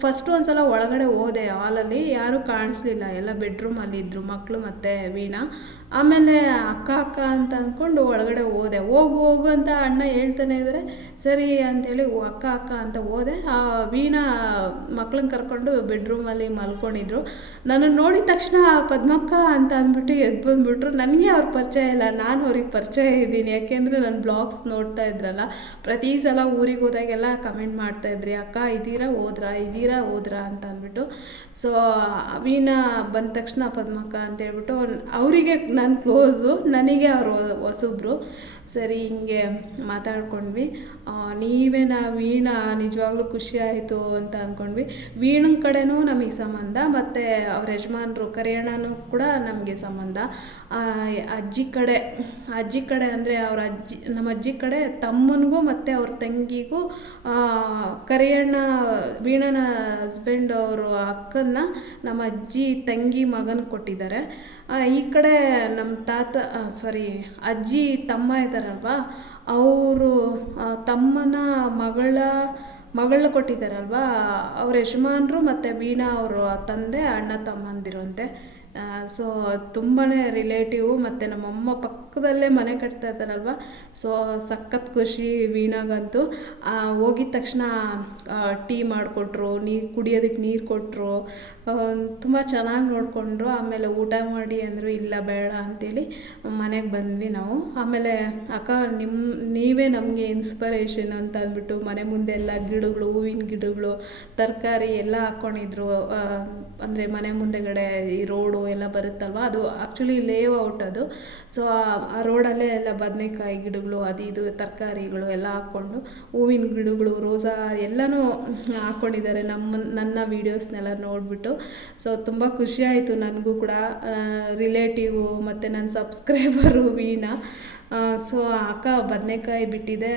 ಫಸ್ಟು ಒಂದ್ಸಲ ಒಳಗಡೆ ಹೋದೆ ಹಾಲಲ್ಲಿ ಯಾರೂ ಕಾಣಿಸ್ಲಿಲ್ಲ. ಎಲ್ಲ ಬೆಡ್ರೂಮಲ್ಲಿ ಇದ್ದರು ಮಕ್ಕಳು ಮತ್ತೆ ವೀಣಾ. ಆಮೇಲೆ ಅಕ್ಕ ಅಕ್ಕ ಅಂತ ಅಂದ್ಕೊಂಡು ಒಳಗಡೆ ಹೋದೆ. ಹೋಗು ಹೋಗು ಅಂತ ಅಣ್ಣ ಹೇಳ್ತಾನೆ ಇದ್ದಾರೆ ಸರಿ ಅಂತೇಳಿ ಅಕ್ಕ ಅಕ್ಕ ಅಂತ ಹೋದೆ. ಆ ವೀಣಾ ಮಕ್ಳನ್ನ ಕರ್ಕೊಂಡು ಬೆಡ್ರೂಮಲ್ಲಿ ಮಲ್ಕೊಂಡಿದ್ರು. ನನ್ನನ್ನು ನೋಡಿದ ತಕ್ಷಣ ಪದ್ಮಕ್ಕ ಅಂತ ಅಂದ್ಬಿಟ್ಟು ಎದ್ದು ಬಂದ್ಬಿಟ್ರು. ನನಗೆ ಅವ್ರ ಪರಿಚಯ ಇಲ್ಲ. ನಾನು ಅವ್ರಿಗೆ ಪರಿಚಯ ಇದ್ದೀನಿ. ಯಾಕೆಂದರೆ ನನ್ನ ಬ್ಲಾಗ್ಸ್ ನೋಡ್ತಾ ಇದ್ರಲ್ಲ. ಪ್ರತಿ ಸಲ ಊರಿಗೆ ಹೋದಾಗೆಲ್ಲ ಕಮೆಂಟ್ ಮಾಡ್ತಾ ಇದ್ರಿ. ಅಕ್ಕ, ಇದ್ದೀರಾ? ಹೋದ್ರಾ? ಇದ್ದೀರಾ ಹೋದ್ರಾ ಅಂತ ಅಂದ್ಬಿಟ್ಟು. ಸೊ ವೀಣಾ ಬಂದ ತಕ್ಷಣ ಪದ್ಮಕ್ಕ ಅಂತ ಹೇಳ್ಬಿಟ್ಟು ಅವರಿಗೆ ನಾನು ಕ್ಲೋಸು ನನಗೆ ಅವರು ಹೊಸಬ್ರು. ಸರಿ, ಹಿಂಗೆ ಮಾತಾಡ್ಕೊಂಡ್ವಿ. ನೀವೇ ನಾ ವೀಣಾ, ನಿಜವಾಗ್ಲೂ ಖುಷಿ ಆಯಿತು ಅಂತ ಅಂದ್ಕೊಂಡ್ವಿ ವೀಣನ ಕಡೆನೂ ನಮಗೆ ಸಂಬಂಧ, ಮತ್ತು ಅವ್ರ ಯಜಮಾನ್ರು, ಕರಿಯಣ್ಣನೂ ಕೂಡ ನಮಗೆ ಸಂಬಂಧ. ಅಜ್ಜಿ ಕಡೆ ಅಜ್ಜಿ ಕಡೆ ಅಂದರೆ ಅವ್ರ ಅಜ್ಜಿ ನಮ್ಮ ಅಜ್ಜಿ ಕಡೆ ತಮ್ಮನಿಗೂ ಮತ್ತು ಅವ್ರ ತಂಗಿಗೂ ಕರಿಯಣ್ಣ, ವೀಣನ ಹಸ್ಬೆಂಡ್ ಅವರು ಅಕ್ಕನ್ನ ನಮ್ಮ ಅಜ್ಜಿ ತಂಗಿ ಮಗನ ಕೊಟ್ಟಿದ್ದಾರೆ. ಈ ಕಡೆ ನಮ್ಮ ತಾತ ಸಾರಿ ಅಜ್ಜಿ ತಮ್ಮ ಇದ್ದಾರಲ್ವ ಅವರು ತಮ್ಮನ ಮಗಳ, ಮಗಳನ್ನ ಕೊಟ್ಟಿದ್ದಾರಲ್ವ? ಅವ್ರ ಯಜಮಾನ್ರು ಮತ್ತು ವೀಣಾ ಅವರು ತಂದೆ, ಅಣ್ಣ, ತಮ್ಮಂದಿರು ಅಂತೆ. ಸೊ ತುಂಬಾ ರಿಲೇಟಿವ್ ಮತ್ತು ನಮ್ಮಮ್ಮ ಪಕ್ಕದಲ್ಲೇ ಮನೆ ಕಟ್ತಾ ಇದ್ದಾರಲ್ವ ಸೊ ಸಖತ್ ಖುಷಿ ವೀಣಾಗಂತೂ. ಹೋಗಿದ ತಕ್ಷಣ ಟೀ ಮಾಡಿಕೊಟ್ರು ನೀರು ಕುಡಿಯೋದಕ್ಕೆ ನೀರು ಕೊಟ್ಟರು ತುಂಬ ಚೆನ್ನಾಗಿ ನೋಡಿಕೊಂಡ್ರು. ಆಮೇಲೆ ಊಟ ಮಾಡಿ ಅಂದರು, ಇಲ್ಲ ಬೇಡ ಅಂತೇಳಿ ಮನೆಗೆ ಬಂದ್ವಿ ನಾವು. ಆಮೇಲೆ, ಅಕ್ಕ ನಿಮ್ಮ ನೀವೇ ನಮಗೆ ಇನ್ಸ್ಪಿರೇಷನ್ ಅಂತ ಅಂದ್ಬಿಟ್ಟು ಮನೆ ಮುಂದೆ ಎಲ್ಲ ಗಿಡಗಳು, ಹೂವಿನ ಗಿಡಗಳು, ತರಕಾರಿ ಎಲ್ಲ ಹಾಕ್ಕೊಂಡಿದ್ರು ಅಂದರೆ ಮನೆ ಮುಂದೆಗಡೆ ಈ ರೋಡು ಎಲ್ಲ ಬರುತ್ತಲ್ವ? ಅದು ಆ್ಯಕ್ಚುಲಿ ಲೇಔಟ್ ಅದು. ಸೊ ಆ ರೋಡಲ್ಲೇ ಎಲ್ಲ ಬದನೆಕಾಯಿ ಗಿಡಗಳು, ಅದು ಇದು ತರಕಾರಿಗಳು ಎಲ್ಲ ಹಾಕ್ಕೊಂಡು ಹೂವಿನ ಗಿಡಗಳು, ರೋಸಾ ಎಲ್ಲನೂ ಹಾಕ್ಕೊಂಡಿದ್ದಾರೆ ನಮ್ಮ, ನನ್ನ ವೀಡಿಯೋಸ್ನೆಲ್ಲ ನೋಡಿಬಿಟ್ಟು. ಸೊ ತುಂಬ ಖುಷಿ ಆಯಿತು. ನನಗೂ ಕೂಡ ರಿಲೇಟಿವು ಮತ್ತು ನನ್ನ ಸಬ್ಸ್ಕ್ರೈಬರು ವೀಣಾ. ಸೊ ಅಕ್ಕ ಬದನೆಕಾಯಿ ಬಿಟ್ಟಿದೆ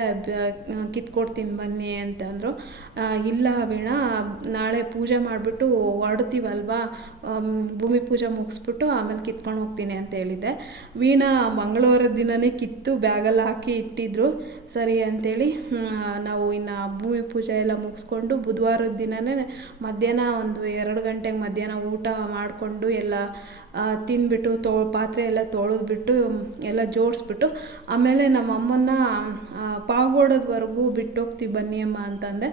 ಕಿತ್ಕೊಡ್ತೀನಿ ಬನ್ನಿ ಅಂತ ಅಂದರು. ಇಲ್ಲ ವೀಣಾ ನಾಳೆ ಪೂಜೆ ಮಾಡಿಬಿಟ್ಟು ಹೊರಡ್ತೀವಲ್ವಾ? ಭೂಮಿ ಪೂಜೆ ಮುಗಿಸ್ಬಿಟ್ಟು ಆಮೇಲೆ ಕಿತ್ಕೊಂಡು ಹೋಗ್ತೀನಿ ಅಂತ ಹೇಳಿದ್ದೆ. ವೀಣಾ ಮಂಗಳವಾರ ದಿನವೇ ಕಿತ್ತು ಬ್ಯಾಗಲ್ಲಿ ಹಾಕಿ ಇಟ್ಟಿದ್ರು. ಸರಿ ಹ್ಮ್, ನಾವು ಇನ್ನು ಭೂಮಿ ಪೂಜೆ ಎಲ್ಲ ಮುಗಿಸ್ಕೊಂಡು ಬುಧವಾರದ ದಿನವೇ ಮಧ್ಯಾಹ್ನ ಒಂದು ಎರಡು ಗಂಟೆಗೆ ಮಧ್ಯಾಹ್ನ ಊಟ ಮಾಡಿಕೊಂಡು ಎಲ್ಲ ತಿಂದ್ಬಿಟ್ಟು ತೊ ಪಾತ್ರೆ ಎಲ್ಲ ತೊಳೆದ್ಬಿಟ್ಟು ಎಲ್ಲ ಜೋಡಿಸ್ಬಿಟ್ಟು ಆಮೇಲೆ ನಮ್ಮ ಪಾವಗೋಡದವರೆಗೂ ಬಿಟ್ಟು ಹೋಗ್ತೀವಿ ಬನ್ನಿ ಅಮ್ಮ ಅಂತಂದೆ.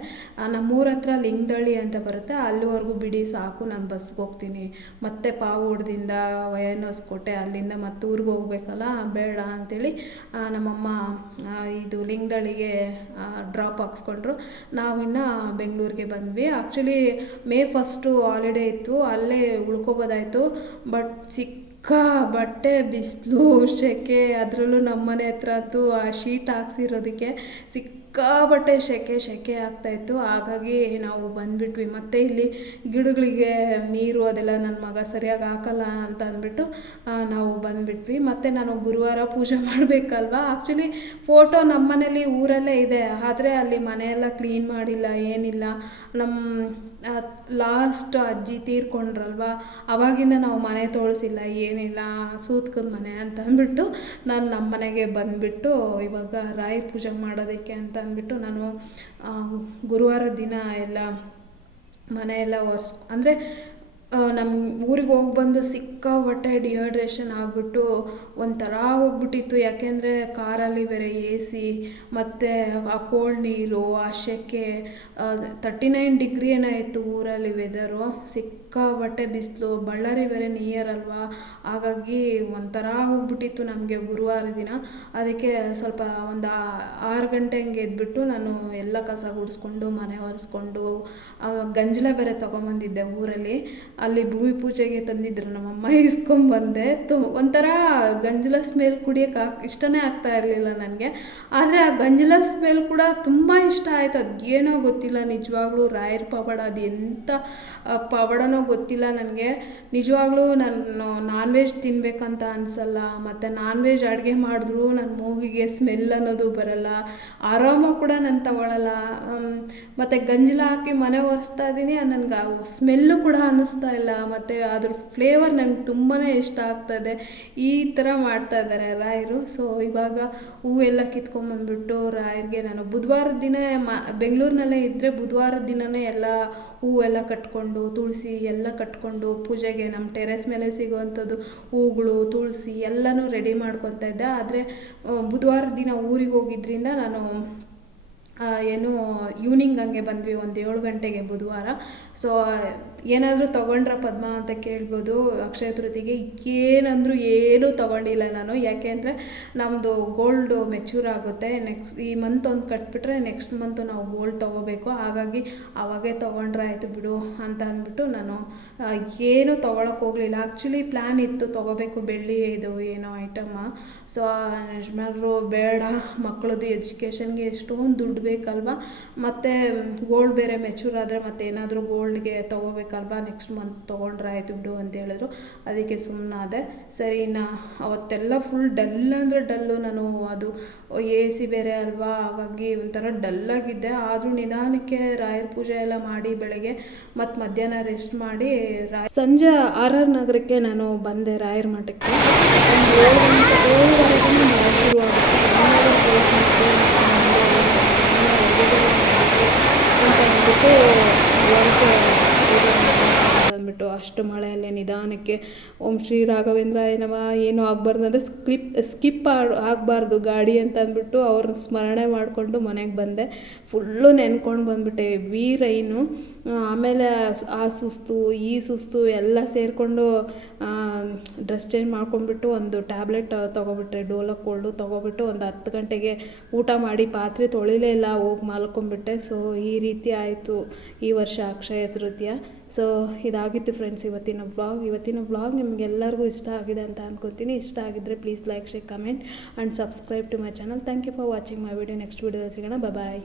ನಮ್ಮೂರ ಹತ್ರ ಲಿಂಗದಳ್ಳಿ ಅಂತ ಬರುತ್ತೆ. ಅಲ್ಲಿವರೆಗೂ ಬಿಡಿ, ಸಾಕು, ನಾನು ಬಸ್ಗೆ ಹೋಗ್ತೀನಿ. ಮತ್ತೆ ಪಾವಗೋಡದಿಂದ ವಯನೋಸ್ ಹೊಸಕೋಟೆ ಅಲ್ಲಿಂದ ಮತ್ತೆ ಊರಿಗೆ ಹೋಗ್ಬೇಕಲ್ಲ? ಬೇಡ ಅಂತೇಳಿ ನಮ್ಮಮ್ಮ ಇದು ಲಿಂಗದಳ್ಳಿಗೆ ಡ್ರಾಪ್ ಹಾಕ್ಸ್ಕೊಂಡ್ರು. ನಾವು ಇನ್ನು ಬೆಂಗಳೂರಿಗೆ ಬಂದ್ವಿ. ಆ್ಯಕ್ಚುಲಿ ಮೇ ಫಸ್ಟು ಹಾಲಿಡೇ ಇತ್ತು. ಅಲ್ಲೇ ಉಳ್ಕೊಬೋದಾಯಿತು. ಬಟ್ ಸಿಕ್ಕ ಬಟ್ಟೆ ಬಿಸಿಲು ಸೆಕೆ ಅದರಲ್ಲೂ ನಮ್ಮನೆ ಹತ್ರ ಅಂತೂ ಆ ಶೀಟ್ ಹಾಕ್ಸಿರೋದಕ್ಕೆ ಸಿಕ್ಕಾಬಟ್ಟೆ ಸೆಕೆ ಸೆಕೆ ಆಗ್ತಾಯಿತ್ತು ಹಾಗಾಗಿ ನಾವು ಬಂದುಬಿಟ್ವಿ. ಮತ್ತು ಇಲ್ಲಿ ಗಿಡಗಳಿಗೆ ನೀರು ಅದೆಲ್ಲ ನನ್ನ ಮಗ ಸರಿಯಾಗಿ ಹಾಕಲ್ಲ ಅಂತ ಅಂದ್ಬಿಟ್ಟು ನಾವು ಬಂದುಬಿಟ್ವಿ. ಮತ್ತು ನಾನು ಗುರುವಾರ ಪೂಜೆ ಮಾಡಬೇಕಲ್ವಾ? ಆ್ಯಕ್ಚುಲಿ ಫೋಟೋ ನಮ್ಮ ಮನೇಲಿ ಊರಲ್ಲೇ ಇದೆ. ಆದರೆ ಅಲ್ಲಿ ಮನೆಯೆಲ್ಲ ಕ್ಲೀನ್ ಮಾಡಿಲ್ಲ, ಏನಿಲ್ಲ. ನಮ್ಮ ಲಾಸ್ಟ್ ಅಜ್ಜಿ ತೀರ್ಕೊಂಡ್ರಲ್ವ? ಅವಾಗಿಂದ ನಾವು ಮನೆ ತೋಳಿಸಿಲ್ಲ, ಏನಿಲ್ಲ, ಸೂತ್ಕದ ಮನೆ ಅಂತ ಅಂದ್ಬಿಟ್ಟು ನಾನು ನಮ್ಮ ಮನೆಗೆ ಬಂದುಬಿಟ್ಟು, ಇವಾಗ ರಾಯ ಪೂಜೆ ಮಾಡೋದಕ್ಕೆ ಅಂತ ಅಂದ್ಬಿಟ್ಟು ನಾನು ಗುರುವಾರ ದಿನ ಎಲ್ಲ ಮನೆಯೆಲ್ಲ ಒರೆಸ್, ಅಂದರೆ ನಮ್ಮ ಊರಿಗೆ ಹೋಗಿ ಬಂದು ಸಿಕ್ಕಾಪಟ್ಟೆ ಡಿಹೈಡ್ರೇಷನ್ ಆಗಿಬಿಟ್ಟು ಒಂಥರ ಹೋಗ್ಬಿಟ್ಟಿತ್ತು. ಯಾಕೆಂದರೆ ಕಾರಲ್ಲಿ ಬೇರೆ ಎ ಸಿ ಮತ್ತು ಆ ಕೋಲ್ಡ್ ನೀರು, ಆ ಸೆಕೆ ತರ್ಟಿ ನೈನ್ ಡಿಗ್ರಿ ಏನೋ ಇತ್ತು ಊರಲ್ಲಿ ವೆದರು ಸಿಕ್ಕಾಪಟ್ಟೆ ಬಿಸಿಲು, ಬಳ್ಳಾರಿ ಬೇರೆ ನಿಯರ್ ಅಲ್ವಾ? ಹಾಗಾಗಿ ಒಂಥರ ಹೋಗ್ಬಿಟ್ಟಿತ್ತು ನಮಗೆ ಗುರುವಾರ ದಿನ. ಅದಕ್ಕೆ ಸ್ವಲ್ಪ ಒಂದು ಆರು ಗಂಟೆ ಹಂಗೆ ಎದ್ಬಿಟ್ಟು ನಾನು ಎಲ್ಲ ಕಸ ಗುಡಿಸ್ಕೊಂಡು, ಮನೆ ಒರೆಸ್ಕೊಂಡು ಗಂಜಲ ಬೇರೆ ತೊಗೊಂಬಂದಿದ್ದೆ ಊರಲ್ಲಿ. ಅಲ್ಲಿ ಭೂಮಿ ಪೂಜೆಗೆ ತಂದಿದ್ರು. ನಮ್ಮಮ್ಮ ಇಸ್ಕೊಂಬಂದೆ ತು, ಒಂಥರ ಗಂಜಲ ಸ್ಮೆಲ್ ಕುಡಿಯೋಕೆ ಇಷ್ಟನೇ ಆಗ್ತಾ ಇರಲಿಲ್ಲ ನನಗೆ. ಆದರೆ ಆ ಗಂಜಲ ಸ್ಮೆಲ್ ಕೂಡ ತುಂಬ ಇಷ್ಟ ಆಯಿತು. ಅದು ಏನೋ ಗೊತ್ತಿಲ್ಲ. ನಿಜವಾಗ್ಲೂ ರಾಯರ್ ಪವಾಡ, ಅದು ಎಂಥ ಪಾವಡನೋ ಗೊತ್ತಿಲ್ಲ ನನಗೆ. ನಿಜವಾಗ್ಲೂ ನಾನು ನಾನ್ ವೆಜ್ ತಿನ್ನಬೇಕಂತ ಅನಿಸಲ್ಲ. ಮತ್ತು ನಾನ್ ವೆಜ್ ಅಡುಗೆ ಮಾಡಿದ್ರು ನನ್ನ ಮೂಗಿಗೆ ಸ್ಮೆಲ್ ಅನ್ನೋದು ಬರಲ್ಲ. ಆರಾಮ ಕೂಡ ನಾನು ತಗೊಳ್ಳಲ್ಲ ಮತ್ತು ಗಂಜಲ ಹಾಕಿ ಮನೆ ಒರೆಸ್ತಾ ಇದ್ದೀನಿ ನನಗೆ ಸ್ಮೆಲ್ಲು ಕೂಡ ಅನ್ನಿಸ್ತಾ ಇಲ್ಲ ಮತ್ತು ಅದ್ರ ಫ್ಲೇವರ್ ನನಗೆ ತುಂಬಾ ಇಷ್ಟ ಆಗ್ತದೆ. ಈ ಥರ ಮಾಡ್ತಾ ಇದ್ದಾರೆ ರಾಯರು. ಸೊ ಇವಾಗ ಹೂವೆಲ್ಲ ಕಿತ್ಕೊಂಬಂದ್ಬಿಟ್ಟು ರಾಯರಿಗೆ ನಾನು ಬುಧವಾರದ ದಿನ ಮಾ, ಬೆಂಗಳೂರಿನಲ್ಲೇ ಇದ್ದರೆ ಬುಧವಾರದ ದಿನವೇ ಎಲ್ಲ ಹೂವೆಲ್ಲ ಕಟ್ಕೊಂಡು, ತುಳಸಿ ಎಲ್ಲ ಕಟ್ಕೊಂಡು ಪೂಜೆಗೆ ನಮ್ಮ ಟೆರೆಸ್ ಮೇಲೆ ಸಿಗುವಂಥದ್ದು ಹೂಗಳು ತುಳಸಿ ಎಲ್ಲನೂ ರೆಡಿ ಮಾಡ್ಕೊತಾ ಇದ್ದೆ. ಆದರೆ ಬುಧವಾರ ದಿನ ಊರಿಗೆ ಹೋಗಿದ್ರಿಂದ ನಾನು ಏನು ಈವ್ನಿಂಗ್ ಹಂಗೆ ಬಂದ್ವಿ, ಒಂದು ಏಳು ಗಂಟೆಗೆ ಬುಧವಾರ. ಸೊ ಏನಾದರೂ ತೊಗೊಂಡ್ರ ಪದ್ಮ ಅಂತ ಕೇಳ್ಬೋದು ಅಕ್ಷಯ ತೃತಿಗೆ. ಏನಂದರೂ ಏನೂ ತೊಗೊಂಡಿಲ್ಲ ನಾನು. ಯಾಕೆ ಅಂದರೆ ನಮ್ಮದು ಗೋಲ್ಡು ಮೆಚೂರ್ ಆಗುತ್ತೆ. ನೆಕ್ಸ್ಟ್ ಈ ಮಂತ್ ಒಂದು ಕಟ್ಬಿಟ್ರೆ ನೆಕ್ಸ್ಟ್ ಮಂತು ನಾವು ಗೋಲ್ಡ್ ತೊಗೋಬೇಕು. ಹಾಗಾಗಿ ಅವಾಗೇ ತೊಗೊಂಡ್ರೆ ಆಯಿತು ಬಿಡು ಅಂತ ಅಂದ್ಬಿಟ್ಟು ನಾನು ಏನೂ ತೊಗೊಳಕ್ಕೆ ಹೋಗಲಿಲ್ಲ. ಆ್ಯಕ್ಚುಲಿ ಪ್ಲ್ಯಾನ್ ಇತ್ತು ತೊಗೋಬೇಕು ಬೆಳ್ಳಿ ಇದು ಏನೋ ಐಟಮ್ಮ ಸೊ ಯಜಮಾನ್ರು ಬೇಡ ಮಕ್ಕಳದ್ದು ಎಜುಕೇಷನ್ಗೆ ಎಷ್ಟೊಂದು ದುಡ್ಡು ಬೇಕಲ್ವ? ಮತ್ತು ಗೋಲ್ಡ್ ಬೇರೆ ಮೆಚೂರ್ ಆದರೆ ಮತ್ತೆ ಏನಾದರೂ ಗೋಲ್ಡ್ಗೆ ತೊಗೋಬೇಕಲ್ಲ ತೊಗೋಬೇಕಲ್ವಾ ನೆಕ್ಸ್ಟ್ ಮಂತ್ ತೊಗೊಂಡ್ರೆ ಆಯ್ತು ಬಿಡು ಅಂತ ಹೇಳಿದ್ರು. ಅದಕ್ಕೆ ಸುಮ್ಮನಾದೆ ಸರಿ ನಾ ಅವತ್ತೆಲ್ಲ ಫುಲ್ ಡಲ್ ಅಂದರೆ ಡಲ್ಲು ನಾನು ಅದು ಎ ಸಿ ಬೇರೆ ಅಲ್ವಾ? ಹಾಗಾಗಿ ಒಂಥರ ಡಲ್ಲಾಗಿದ್ದೆ ಆದರೂ ನಿಧಾನಕ್ಕೆ ರಾಯರ ಪೂಜೆ ಎಲ್ಲ ಮಾಡಿ ಬೆಳಗ್ಗೆ ಮತ್ತು ಮಧ್ಯಾಹ್ನ ರೆಸ್ಟ್ ಮಾಡಿ ರಾಯ ಸಂಜೆ ಆರ್ ಆರ್ ನಗರಕ್ಕೆ ನಾನು ಬಂದೆ ರಾಯರ ಮಠಕ್ಕೆ. ಶುರುವಾಗುತ್ತೆ ಹನ್ನೆರಡು close ಮಾಡ್ತೀವಿ. ಅಂತ ಅಂದ್ಬಿಟ್ಟು ಹೊರಟು ಇದು ಅಂದ್ಬಿಟ್ಟು ಅಷ್ಟು ಮಳೆಯಲ್ಲೇ ನಿಧಾನಕ್ಕೆ ಓಂ ಶ್ರೀ ರಾಘವೇಂದ್ರ ಏನವ ಏನು ಆಗಬಾರ್ದು ಅಂದರೆ ಸ್ಕಿಪ್ ಸ್ಕಿಪ್ ಆಗಬಾರ್ದು ಗಾಡಿ ಅಂತ ಅಂದ್ಬಿಟ್ಟು ಅವ್ರನ್ನ ಸ್ಮರಣೆ ಮಾಡಿಕೊಂಡು ಮನೆಗೆ ಬಂದೆ. ಫುಲ್ಲು ನೆನ್ಕೊಂಡು ಬಂದ್ಬಿಟ್ಟೆ ವಿ ರೈನು. ಆಮೇಲೆ ಆ ಸುಸ್ತು, ಈ ಸುಸ್ತು ಎಲ್ಲ ಸೇರಿಕೊಂಡು ಡ್ರೆಸ್ ಚೇಂಜ್ ಮಾಡ್ಕೊಂಡ್ಬಿಟ್ಟು ಒಂದು ಟ್ಯಾಬ್ಲೆಟ್ ತೊಗೊಬಿಟ್ಟೆ ಡೋಲೋ ಕೋಲ್ಡು ತೊಗೊಬಿಟ್ಟು ಒಂದು ಹತ್ತು ಗಂಟೆಗೆ ಊಟ ಮಾಡಿ ಪಾತ್ರೆ ತೊಳಿಲೇ ಇಲ್ಲ, ಹೋಗಿ ಮಲ್ಕೊಂಡ್ಬಿಟ್ಟೆ. ಸೊ ಈ ರೀತಿ ಆಯಿತು ಈ ವರ್ಷ ಅಕ್ಷಯ ತೃತೀಯ. ಸೊ ಇದಾಗಿತ್ತು ಫ್ರೆಂಡ್ಸ್ ಇವತ್ತಿನ ವ್ಲಾಗ್ ಇವತ್ತಿನ ವ್ಲಾಗ್ ನಿಮಗೆಲ್ಲರಿಗೂ ಇಷ್ಟ ಆಗಿದೆ ಅಂತ ಅಂದ್ಕೊತೀನಿ ಇಷ್ಟ ಆಗಿದ್ದರೆ please like share comment and subscribe to my channel thank you for watching my video next video ಸಿಗೋಣ. ಬಾಯ್